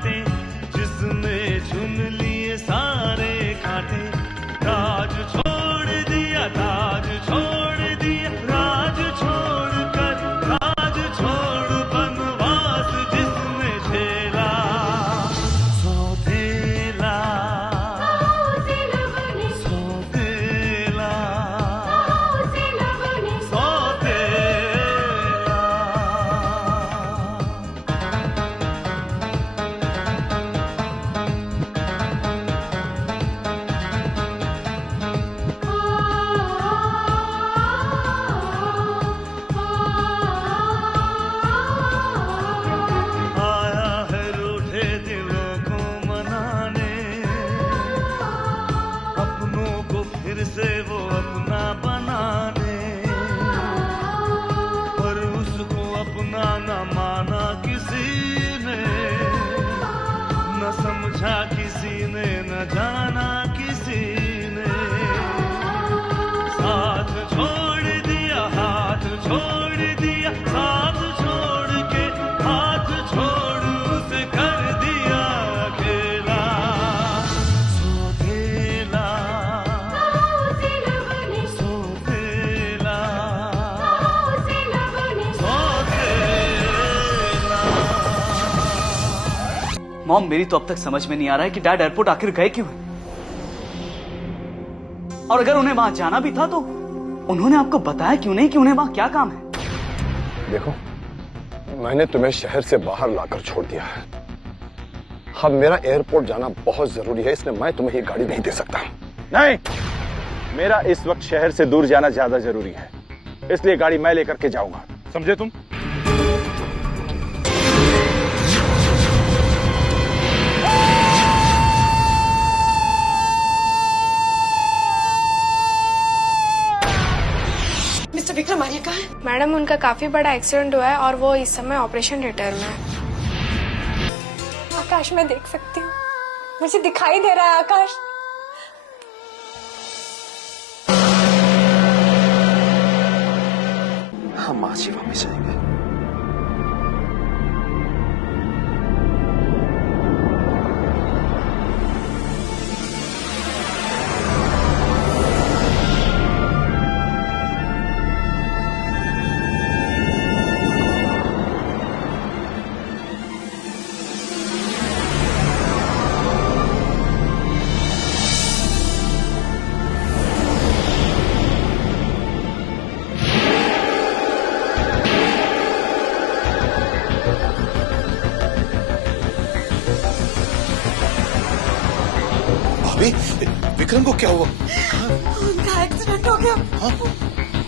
बातें, जिसने चुन लिए सारे कांटे। राज छोड़ दिया, ताज छोड़ दिया, राज छोड़ कर राज छोड़ बनवास जिसने झेला। सौतेला सौतेला से वो अपना बनाने, पर उसको अपना न माना किसी ने, न समझा किसी ने, न जाना किसी ने। साथ छोड़ दिया, हाथ छोड़ दिया, साथ छोड़ के हाथ छोड़ उसे कर दिया अकेला। सोतेला मॉम, मेरी तो अब तक समझ में नहीं आ रहा है कि डैड एयरपोर्ट आखिर गए क्यों हैं? और अगर उन्हें वहां जाना भी था तो उन्होंने आपको बताया क्यों नहीं कि उन्हें वहां क्या काम है? देखो, मैंने तुम्हें शहर से बाहर लाकर छोड़ दिया है। अब मेरा एयरपोर्ट जाना बहुत जरूरी है, इसलिए मैं तुम्हें ये गाड़ी नहीं दे सकता। नहीं, मेरा इस वक्त शहर से दूर जाना ज्यादा जरूरी है, इसलिए गाड़ी मैं लेकर के जाऊंगा, समझे तुम? मिस्टर विक्रम आर्य कहाँ है? मैडम, उनका काफी बड़ा एक्सीडेंट हुआ है और वो इस समय ऑपरेशन थिएटर में है। आकाश, मैं देख सकती हूँ, मुझे दिखाई दे रहा है आकाश। हम आज ही वापस आएंगे। विक्रम को क्या हुआ? उनका एक्सीडेंट हो गया। हाँ?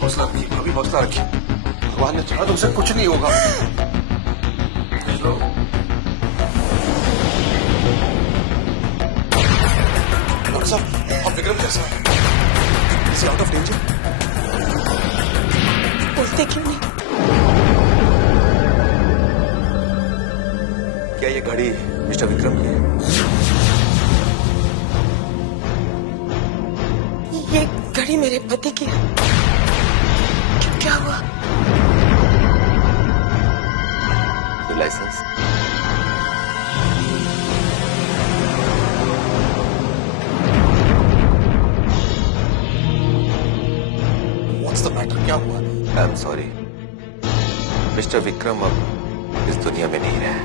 हौसला रखिए भाभी, हौसला रखिए। भगवान ने चाहा तो उसे कुछ नहीं होगा। डॉक्टर साहब, अब विक्रम कैसा है? Is he out of danger? बोलते क्यों नहीं? क्या ये गाड़ी मिस्टर विक्रम की है? ये घड़ी मेरे पति की है। क्या हुआ? लाइसेंस? What's the matter? क्या हुआ? I am sorry, mister Vikram अब इस दुनिया में नहीं रहा।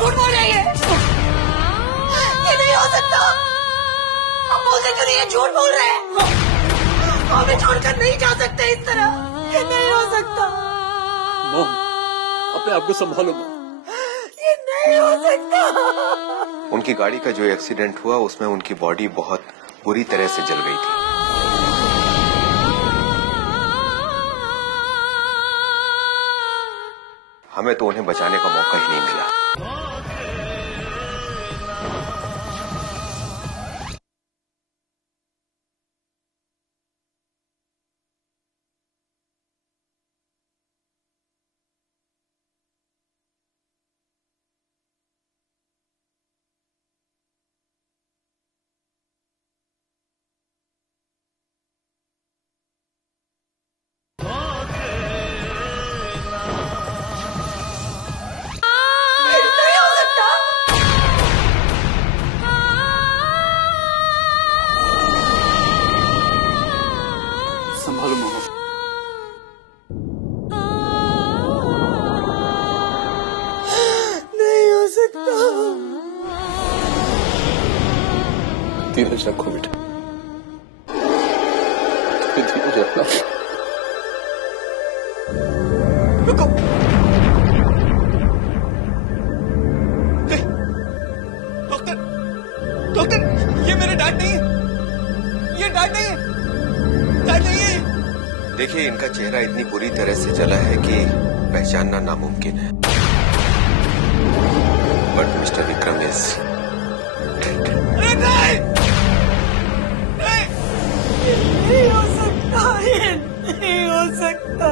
झूठ बोल रही है। ये नहीं हो सकता। हम बोलते क्यों नहीं है? झूठ बोल रहे हैं। हमें छोड़कर नहीं जा सकते इस तरह। ये नहीं हो सकता। मोम, अपने आप को संभालो मोम। ये नहीं हो सकता। उनकी गाड़ी का जो एक्सीडेंट हुआ उसमें उनकी बॉडी बहुत बुरी तरह से जल गई थी। हमें तो उन्हें बचाने का मौका ही नहीं मिला। संभालो मामा। नहीं हो सकता। धीरज रखो बेटा, धीरज रखना। रुको। डॉक्टर, डॉक्टर, ये मेरे डैड नहीं है। ये डैड नहीं है। डैड नहीं है। देखिए, इनका चेहरा इतनी बुरी तरह से जला है कि पहचानना नामुमकिन है। But mister Vikram is dead. नहीं हो सकता, ये नहीं हो सकता।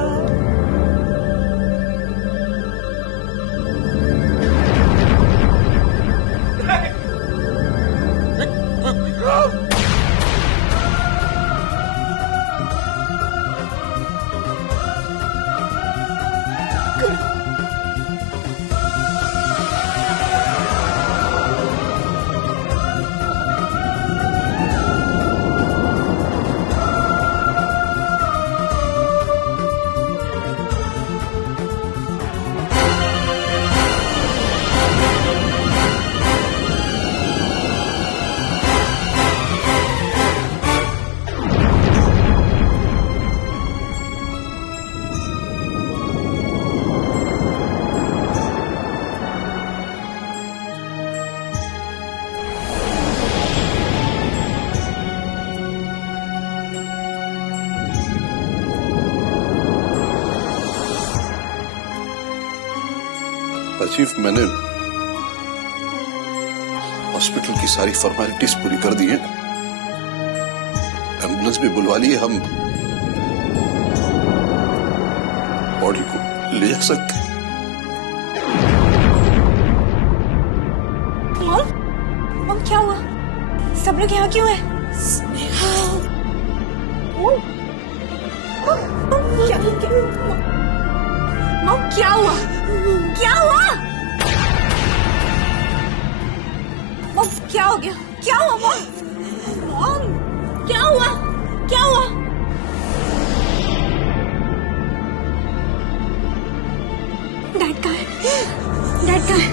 चीफ, मैंने हॉस्पिटल की सारी फॉर्मेलिटीज पूरी कर दी है। एम्बुलेंस भी बुलवा ली है। हम बॉडी को ले जा सकते हैं। मम, क्या हुआ? सब लोग यहाँ क्यों हैं? मम, क्या हुआ? क्या हुआ? मम, क्या हो गया? क्या हुआ मम? मम, क्या हुआ? क्या हुआ? डैड कहाँ है? डैड कहाँ है?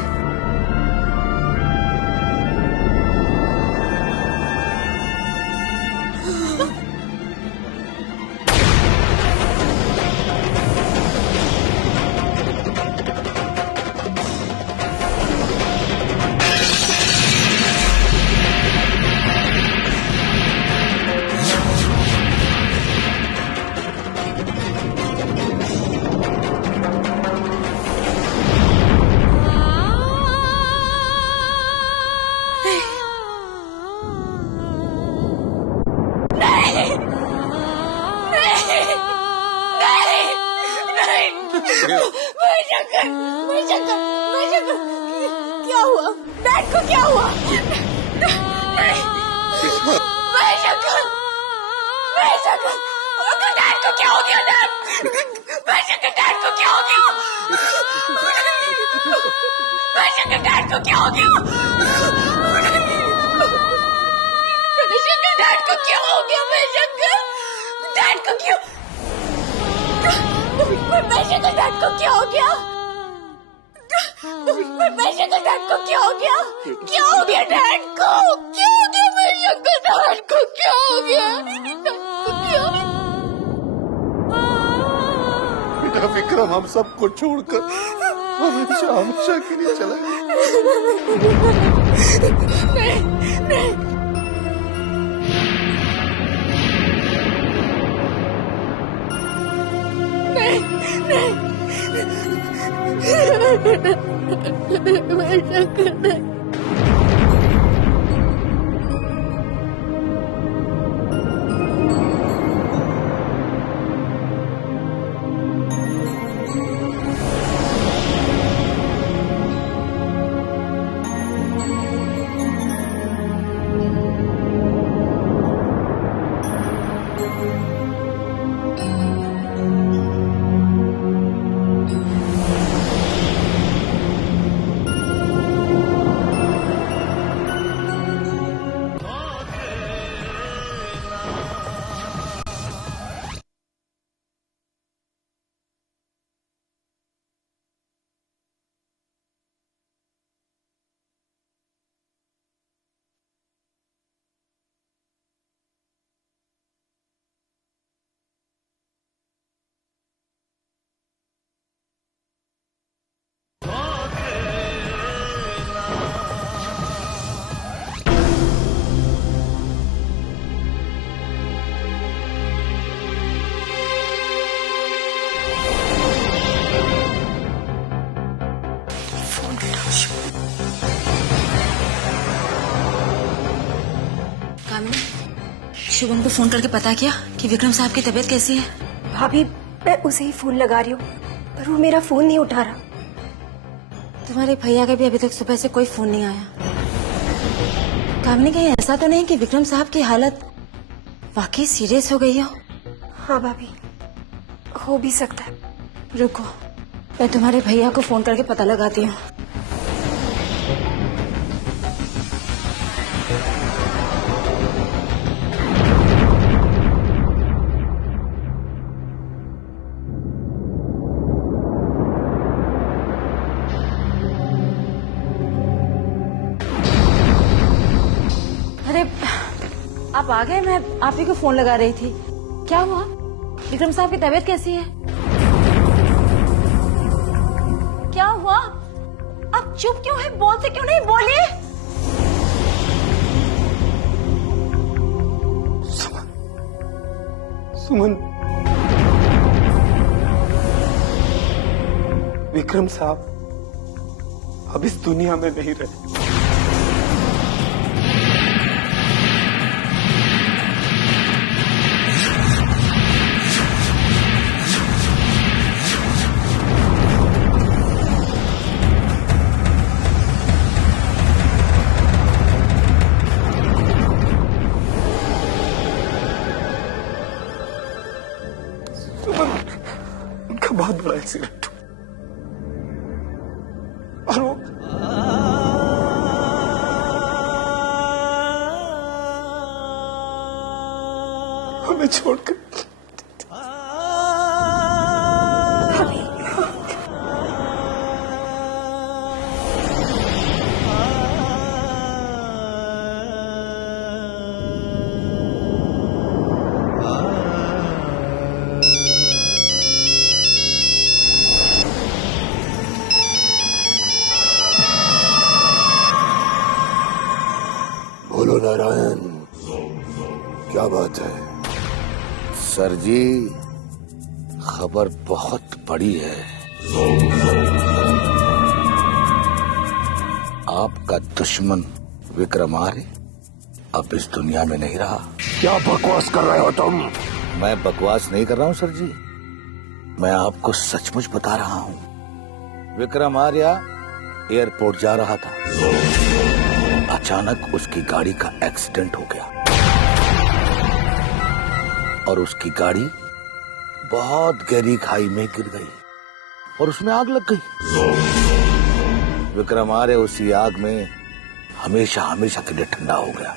क्या हुआ? डैड को क्या हुआ? डैड को क्या हो गया? डैड को क्या हो गया? डैड को क्या हो गया? डैड को क्या हो गया? डैड को क्यों? डैड को क्या हो गया? डैड को क्या हो गया? क्या हो गया डैड को? क्या हो गया डैड को? क्या हो गया? बेटा विक्रम हम सबको छोड़कर हमेशा हमेशा के लिए चला गया। नहीं। नहीं मैं शंकर नहीं। शुभम को फोन करके पता किया कि विक्रम साहब की तबीयत कैसी है? भाभी मैं उसे ही फोन लगा रही हूँ पर वो मेरा फोन नहीं उठा रहा। तुम्हारे भैया का भी अभी तक सुबह से कोई फोन नहीं आया। कामनी कहीं ऐसा तो नहीं कि विक्रम साहब की हालत वाकई सीरियस हो गई हो? हाँ भाभी हो भी सकता है। रुको मैं तुम्हारे भैया को फोन करके पता लगाती हूँ। आप आ गए? मैं आप ही को फोन लगा रही थी। क्या हुआ? विक्रम साहब की तबीयत कैसी है? क्या हुआ? आप चुप क्यों है? बोलते क्यों नहीं? बोलिए। सुमन, विक्रम साहब अब इस दुनिया में नहीं रहे। बहुत बड़ा एक्सीडेंट और वो हमें छोड़कर बोलो नारायण, क्या बात है? सर जी खबर बहुत बड़ी है। आपका दुश्मन विक्रमार्य अब इस दुनिया में नहीं रहा। क्या बकवास कर रहे हो तुम? मैं बकवास नहीं कर रहा हूँ सर जी, मैं आपको सचमुच बता रहा हूँ। विक्रमार्य एयरपोर्ट जा रहा था, अचानक उसकी गाड़ी का एक्सीडेंट हो गया और उसकी गाड़ी बहुत गहरी खाई में गिर गई और उसमें आग लग गई। विक्रमार्य उसी आग में हमेशा हमेशा के लिए ठंडा हो गया।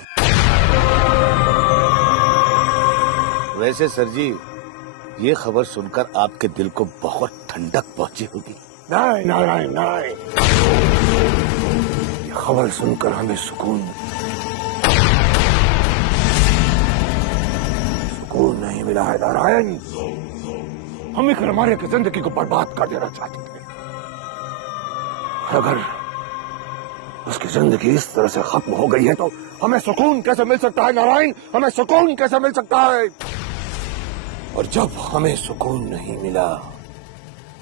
वैसे सर जी ये खबर सुनकर आपके दिल को बहुत ठंडक पहुंची होगी। नहीं नारायण नहीं, ये खबर सुनकर हमें सुकून नहीं मिला है नारायण। हम विक्रमार्य की जिंदगी को बर्बाद कर देना चाहते थे। अगर उसकी जिंदगी इस तरह से खत्म हो गई है तो हमें सुकून कैसे मिल सकता है नारायण? हमें सुकून कैसे मिल सकता है? और जब हमें सुकून नहीं मिला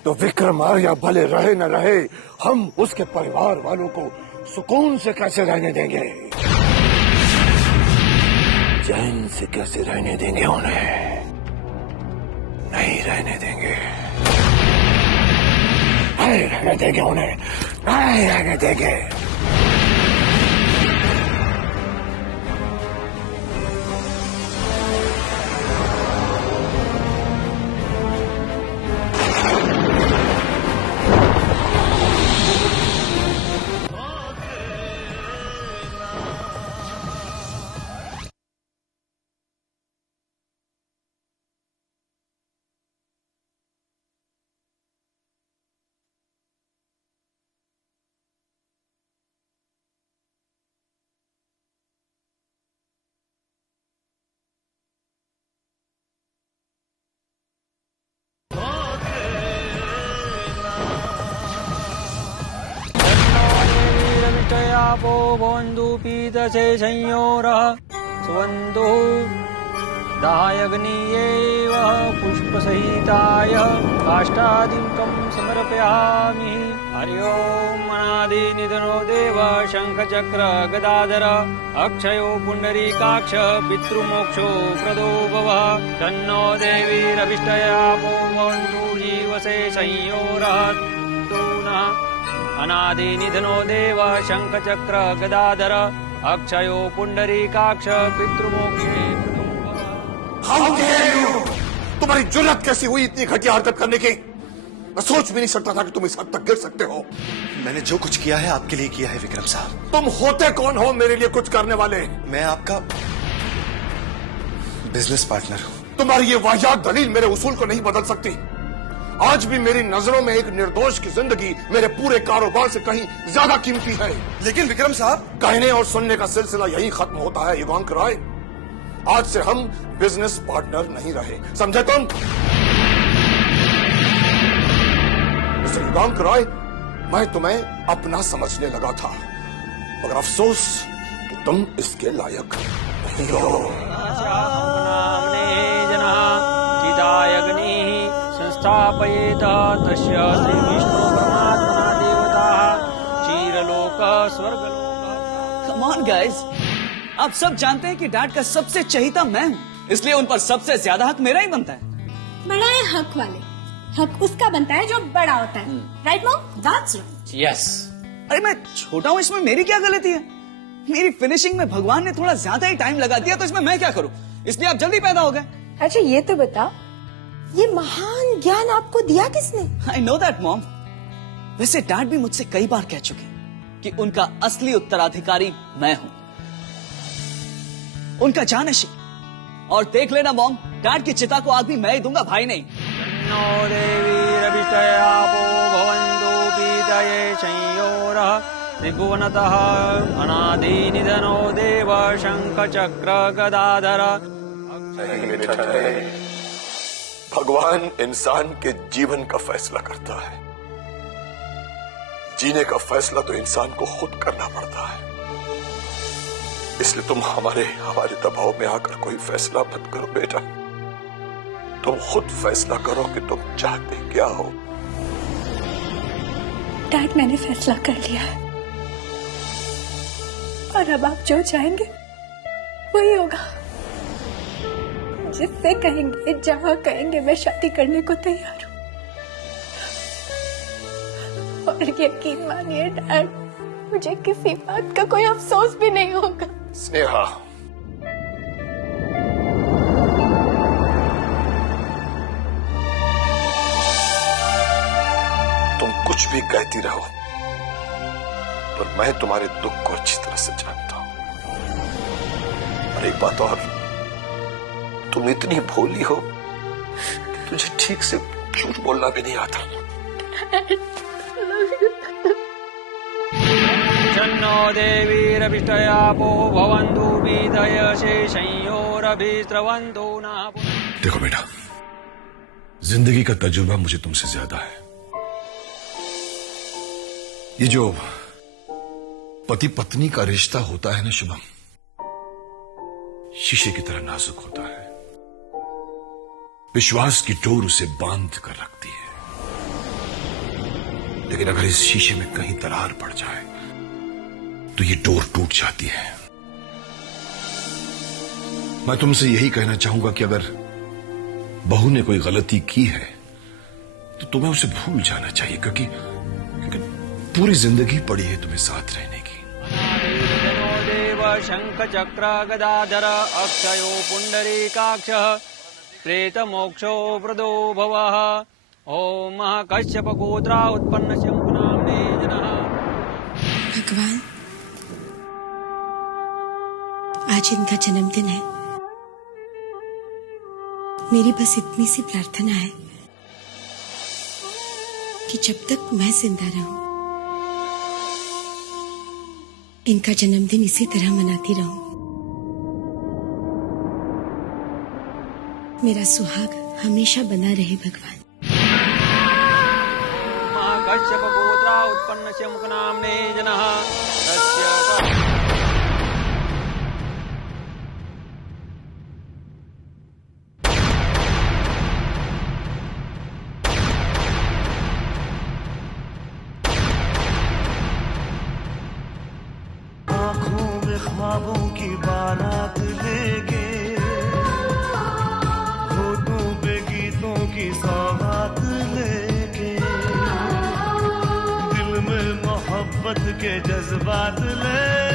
तो विक्रम आर्या भले रहे न रहे, हम उसके परिवार वालों को सुकून से कैसे रहने देंगे, चैन से कैसे रहने देंगे उन्हें? नहीं रहने देंगे, नहीं रहने देंगे उन्हें, नहीं रहने देंगे। आपो बंधु पीतसे संयोरः सुवन्दो दायग्नियेव पुष्पसहिताय काष्ठादिकं समर्पयामि। हरि ओम अनादिनिधनो देव शंखचक्र गदाधर अक्षयो पुंडरीकाक्ष पितृमोक्षो प्रदो भवः। तन्नो देवीरभिष्टयापो बन्धु जीवसे संयोरः अनादिनिधनो देव शंखचक्र गदाधर अक्षयो पुंडरीकाक्ष पितृमोक्षे। तुम्हारी जुर्रत कैसी हुई इतनी घटिया हरकत करने की? मैं सोच भी नहीं सकता था कि तुम इस हद तक गिर सकते हो। मैंने जो कुछ किया है आपके लिए किया है विक्रम साहब। तुम होते कौन हो मेरे लिए कुछ करने वाले? मैं आपका बिजनेस पार्टनर हूं। तुम्हारी ये वाहियात दलील मेरे उसूल को नहीं बदल सकती। आज भी मेरी नजरों में एक निर्दोष की जिंदगी मेरे पूरे कारोबार से कहीं ज्यादा कीमती है। लेकिन विक्रम साहब, कहने और सुनने का सिलसिला यही खत्म होता है युगांक राय। आज से हम बिजनेस पार्टनर नहीं रहे, समझे तुम? मिस्टर युगांक राय, मैं तुम्हें अपना समझने लगा था, मगर अफसोस कि तुम इसके लायक नहीं हो। संस्थापयेत तस्य श्री विष्णु परमात्मा देवता चीरलोक स्वर्गलोक। कम ऑन गाइस, आप सब जानते हैं कि डैड का सबसे चहीता मैं हूँ, इसलिए उन पर सबसे ज्यादा हक मेरा ही बनता है। बड़ा है हक वाले, हक उसका बनता है जो बड़ा होता है। Right mom? That's right. Yes. अरे मैं छोटा हूँ, इसमें मेरी क्या गलती है? मेरी फिनिशिंग में भगवान ने थोड़ा ज्यादा ही टाइम लगा दिया, तो इसमें मैं क्या करूँ? इसलिए आप जल्दी पैदा हो गए। अच्छा ये तो बता, ये महान ज्ञान आपको दिया किसने? I know that mom. वैसे डैड भी मुझसे कई बार कह चुके हैं कि उनका असली उत्तराधिकारी मैं हूं, उनका जानशी। और देख लेना मॉम, डैड की चिता को आग भी मैं ही दूंगा, भाई नहीं। नो देवीरभिष्टयापो भवन्तु पीतये संयोरः त्रिभुवनतः अनादिनिधनो देव शंखचक्र गदाधर। भगवान इंसान के जीवन का फैसला करता है, जीने का फैसला तो इंसान को खुद करना पड़ता है। इसलिए तुम हमारे दबाव में आकर कोई फैसला मत करो बेटा। तुम खुद फैसला करो कि तुम चाहते क्या हो। डैड, मैंने फैसला कर लिया है और अब आप जो चाहेंगे वही होगा। जिससे कहेंगे, जहां कहेंगे, मैं शादी करने को तैयार हूं। और यकीन मानिए डैड, मुझे किसी बात का कोई अफसोस भी नहीं होगा। स्नेहा, तुम कुछ भी कहती रहो, पर मैं तुम्हारे दुख को अच्छी तरह से जानता हूं। और एक बात और, तुम इतनी भोली हो कि तुझे ठीक से झूठ बोलना भी नहीं आता। जन्नो देवीरभिष्टयापो भवन्तु पीतये संयोरभिस्रवन्तु न। देखो बेटा, जिंदगी का तजुर्बा मुझे तुमसे ज्यादा है। ये जो पति पत्नी का रिश्ता होता है ना शुभम, शीशे की तरह नाजुक होता है। विश्वास की डोर उसे बांध कर रखती है। लेकिन अगर इस शीशे में कहीं दरार पड़ जाए तो ये डोर टूट जाती है। मैं तुमसे यही कहना चाहूंगा कि अगर बहू ने कोई गलती की है तो तुम्हें उसे भूल जाना चाहिए, क्योंकि पूरी जिंदगी पड़ी है तुम्हें साथ रहने की। देव शंख चक्र गदाधर अक्षयो पुंडरीकाक्ष प्रेत मोक्षो प्रदो भवः। ओम कश्यप गोत्रा उत्पन्न शंकुनाम्ने जनः। भगवान, आज इनका जन्मदिन है। मेरी बस इतनी सी प्रार्थना है कि जब तक मैं जिंदा रहूं इनका जन्मदिन इसी तरह मनाती रहूं। मेरा सुहाग हमेशा बना रहे भगवान। कश्यप गोत्रा उत्पन्न शंकुनाम्ने जनः तस्य ख्वाबों की बारात लेके होठों पे गीतों की सौगात लेके दिल में मोहब्बत के जज्बात ले